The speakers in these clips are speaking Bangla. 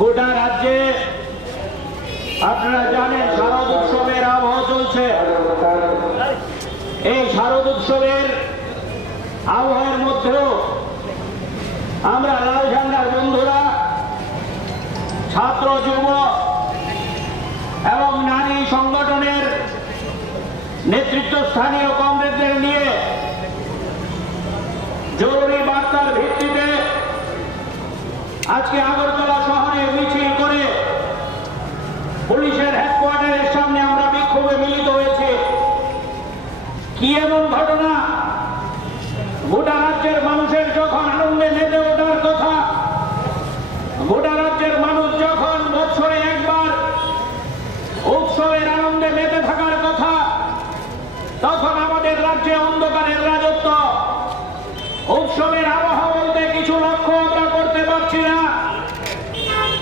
গোটা রাজ্যে আপনারা জানেন শারদ উৎসবের আবহাওয়া চলছে। এই শারদ উৎসবের আবহাওয়ার মধ্যেও আমরা লাল ঝান্ডার বন্ধুরা, ছাত্র, যুব এবং নারী সংগঠনের নেতৃত্বস্থানীয় কমরেডদের নিয়ে জরুরি বার্তার ভিত্তিতে আজকে আগরতলা শহরে মিছিল করে পুলিশের হেডকোয়ার্টারের সামনে আমরা বিক্ষোভে মিলিত হয়েছি। কি এমন ঘটনা? গোটা রাজ্যের মানুষের যখন আনন্দে মেতে ওঠার কথা, গোটা রাজ্যের মানুষ যখন বছরে একবার উৎসবের আনন্দে মেতে থাকার কথা, তখন আমাদের রাজ্যে অন্ধকারের রাজত্ব। উৎসবের আবহাওয়া বলতে কিছু লক্ষ্য আমরা করতে পারছি না।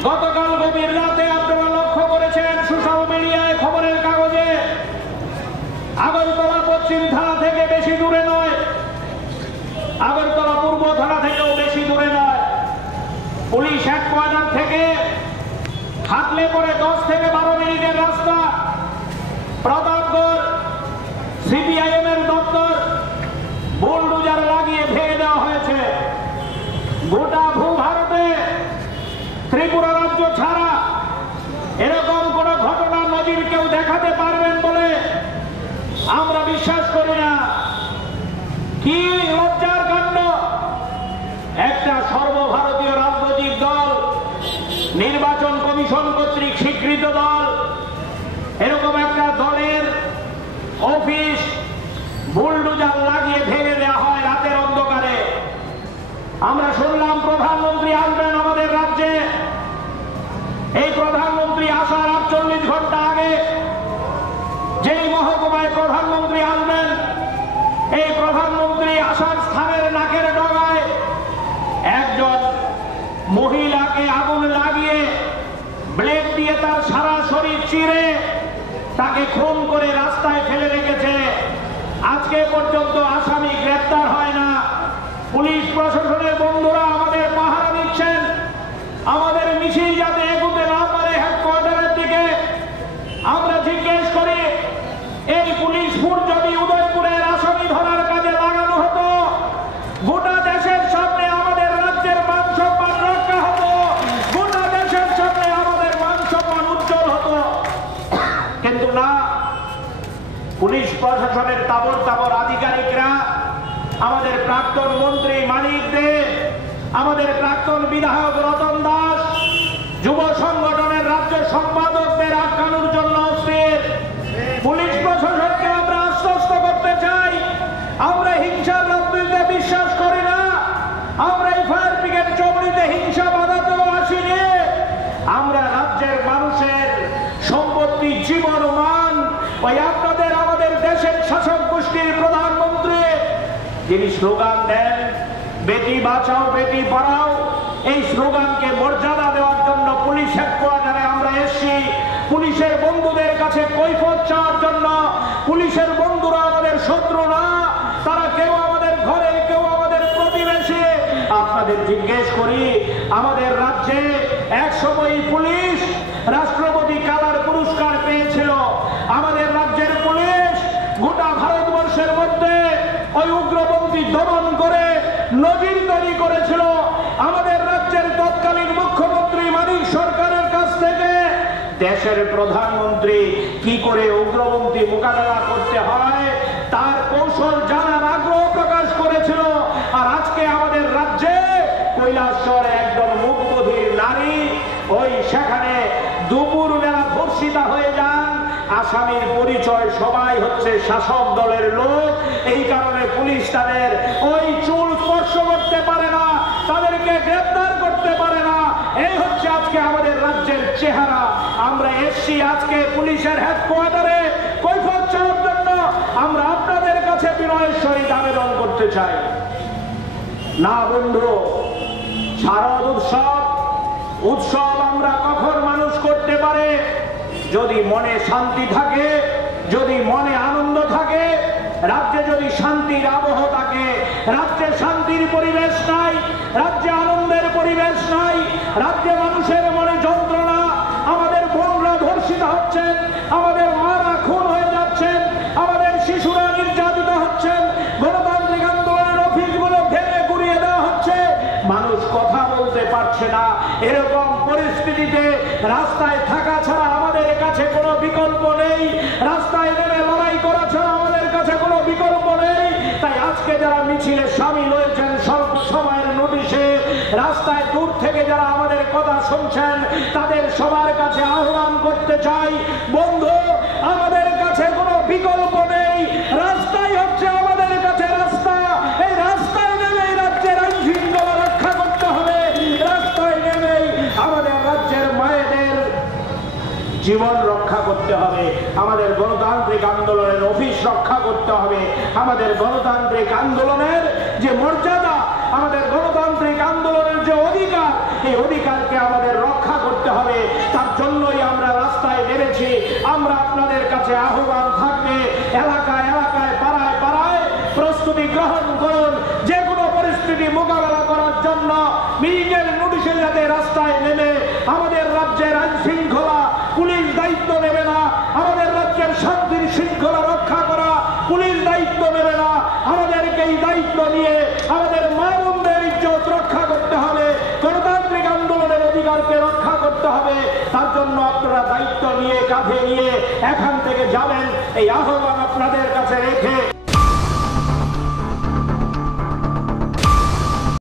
গতকাল গভীর রাতে আপনারা লক্ষ্য করেছেন সোশ্যাল মিডিয়ায়, খবরের কাগজে, আগরতলা পশ্চিম থানা থেকে বেশি দূরে নয়, আগরতলা পূর্ব থানা থেকেও বেশি দূরে নয়, পুলিশ হেডকোয়ার্টার থেকে হাঁটলে পরে 10 থেকে 12 মিনিটের রাস্তা প্রতাপগড় সিপিআইএম এর দপ্তর বুলডোজার লাগিয়ে ভেঙে দেওয়া হয়েছে। গোটা ভূভারতে ত্রিপুরা রাজ্য ছাড়া এরকম কোন ঘটনা নজির কেউ দেখাতে পারবেন বলে আমরা বিশ্বাস করি না। কি লজ্জার কাণ্ড! একটা সর্বভারতীয় রাজনৈতিক দল, নির্বাচন কমিশন কর্তৃক স্বীকৃত দল, এরকম একটা দলের অফিস বুলডোজার লাগিয়ে ভেঙে দেওয়া হয় রাতের অন্ধকারে। আমরা শুনলাম প্রধানমন্ত্রী আসবেন আমাদের রাজ্যে। এই প্রধানমন্ত্রী আসার 48 ঘন্টা আগে যেই মহকুমায় প্রধানমন্ত্রী আসবেন, এই প্রধানমন্ত্রী আসার স্থানের নাকের ডগায় একজন মহিলাকে আগুন লাগিয়ে ব্লেড দিয়ে তার সারা শরীর চিরে তাকে খুন করে রাস্তায় ফেলে রেখেছে। আজকে পর্যন্ত আসামি গ্রেপ্তার হয় না। পুলিশ প্রশাসনের বন্ধুরা আমাদের পাহারা দিচ্ছেন, আমাদের মিছিল যাতে এগোতে না পারে হেডকোয়ার্টারের দিকে। আমরা জিজ্ঞেস করি, এই পুলিশ ফোর্স যদি উদয়পুরের আসামি ধরার কাজে লাগানো হতো, গোটা দেশের সামনে আমাদের রাজ্যের মান সম্মান রক্ষা হতো, গোটা দেশের সামনে আমাদের মান সম্মান উজ্জ্বল হতো। কিন্তু না, পুলিশ প্রশাসনের তাবর তাবর আধিকারিকরা, আমাদের প্রাক্তন মন্ত্রী মানিক দে, আমাদের প্রাক্তন বিধায়ক রতন দাস, যুব সংগঠনের রাজ্য সম্পাদকদের আটকানোর জন্য অস্থির। পুলিশ প্রশাসনকে আমরা আশ্বস্ত করতে চাই, আমরা হিংসার রাজনীতিতে বিশ্বাস করি না। আমরা এই ফায়ার ব্রিগেড চৌমুহনীতে হিংসা বাঁধাতেও আসিনি। আমরা রাজ্যের মানুষের সম্পত্তি, জীবন, মান, ওই আপনাদের আমাদের দেশের শাসক গোষ্ঠীর প্রধানমন্ত্রী যিনি স্লোগান দেন বেটি বাঁচাও বেটি পড়াও, এই স্লোগানকে মর্যাদা দেওয়ার জন্য পুলিশ হেডকোয়ার্টারে আমরা এসেছি। পুলিশের বন্ধুদের কাছে কৈফিয়ত চাওয়ার জন্য। পুলিশের বন্ধুরা আমাদের শত্রু না, তারা কেউ আমাদের ঘরে, কেউ আমাদের প্রতিবেশী। আপনাদের জিজ্ঞেস করি, আমাদের রাজ্যে একসময় পুলিশ রাষ্ট্রপতি কালার পুরস্কার পেয়েছিল। আমাদের রাজ্যের পুলিশ গোটা ভারতবর্ষের মধ্যে ওই উগ্রপন্থী দমন করে নজির তৈরি করেছিল। আমাদের রাজ্যের তৎকালীন মুখ্যমন্ত্রী মানিক সরকারের কাছ থেকে দেশের প্রধানমন্ত্রী কি করে উগ্রপন্থী মোকাবেলা করতে হয় তার কৌশল জানার আগ্রহ প্রকাশ করেছিল। আর আজকে আমাদের রাজ্যে কৈলাসহর একজন মুখবধির নারী ওই সেখানে দুপুর বেলা ধর্ষিতা হয়ে যান। আসামির পরিচয় সবাই হচ্ছে শাসক দলের লোক। এই কারণে পুলিশ তাদের ওই চুল স্পর্শ করতে পারে না, তাদেরকে গ্রেফতার করতে পারে না। এই হচ্ছে আজকে আমাদের রাজ্যের চেহারা। আমরা এসছি আজকে পুলিশের হেডকোয়ার্টারে কৈফিয়ত চাওয়ার জন্য। আমরা আপনাদের কাছে বিনয়ের সহিত আবেদন করতে চাই, না বন্ধু, শারদ উৎসব আমরা কখন মানুষ করতে পারে যদি মনে শান্তি থাকে, যদি মনে আনন্দ থাকে, রাজ্যে যদি শান্তির আবহ থাকে। রাজ্যে শান্তির পরিবেশ নাই, রাজ্যে আনন্দের পরিবেশ নাই, রাজ্যে মানুষের মনে এরকম পরিস্থিতিতে রাস্তায় থাকা ছাড়া আমাদের কাছে কোনো বিকল্প নেই, রাস্তায় নেমে লড়াই করা ছাড়া আমাদের কাছে কোনো বিকল্প নেই। তাই আজকে যারা মিছিলে সামিল হয়েছেন স্বল্প সময়ের নোটিশে, রাস্তায় দূর থেকে যারা আমাদের কথা শুনছেন, তাদের সবার কাছে আহ্বান করতে চাই, বন্ধু আমাদের কাছে কোনো বিকল্প নেই, রাস্তাই হচ্ছে আমাদের কাছে রাস্তা। এই রাস্তায় নেমেই রাজ্যের আইন শৃঙ্খলা রক্ষা করতে হবে, রাস্তায় নেমেই আমাদের রাজ্যের মায়েদের জীবন রক্ষা করতে হবে, আমাদের গণতান্ত্রিক আন্দোলনের অফিস রক্ষা করতে হবে, আমাদের গণতান্ত্রিক আন্দোলনের যে মর্যাদা, আমাদের গণতান্ত্রিক আন্দোলনের যে অধিকার, এই অধিকারকে আমাদের রক্ষা করতে হবে। তার জন্যই আমরা রাস্তায় নেমেছি। আমরা আপনাদের কাছে আহ্বান থাকবে, এলাকায় এলাকায় পাড়ায় পাড়ায় প্রস্তুতি গ্রহণ করুন। যে কোনো পরিস্থিতি মোকাবেলা করার জন্য মিলিংয়ের নোটিশে যাতে রাস্তায় নেমে আমাদের রাজ্যের আইন শৃঙ্খলা পুলিশ দায়িত্ব নেবে না, আমাদের রাজ্যের শান্তির শৃঙ্খলা রক্ষা করা পুলিশ দায়িত্ব নেবে না, আমাদেরকে এই দায়িত্ব নিয়ে আমাদের মা বোনদের ইজ্জত রক্ষা করতে হবে, গণতান্ত্রিক আন্দোলনের অধিকারকে রক্ষা করতে হবে। তার জন্য আপনারা দায়িত্ব নিয়ে কাঁধে নিয়ে এখান থেকে যাবেন, এই আহ্বান আপনাদের কাছে রেখে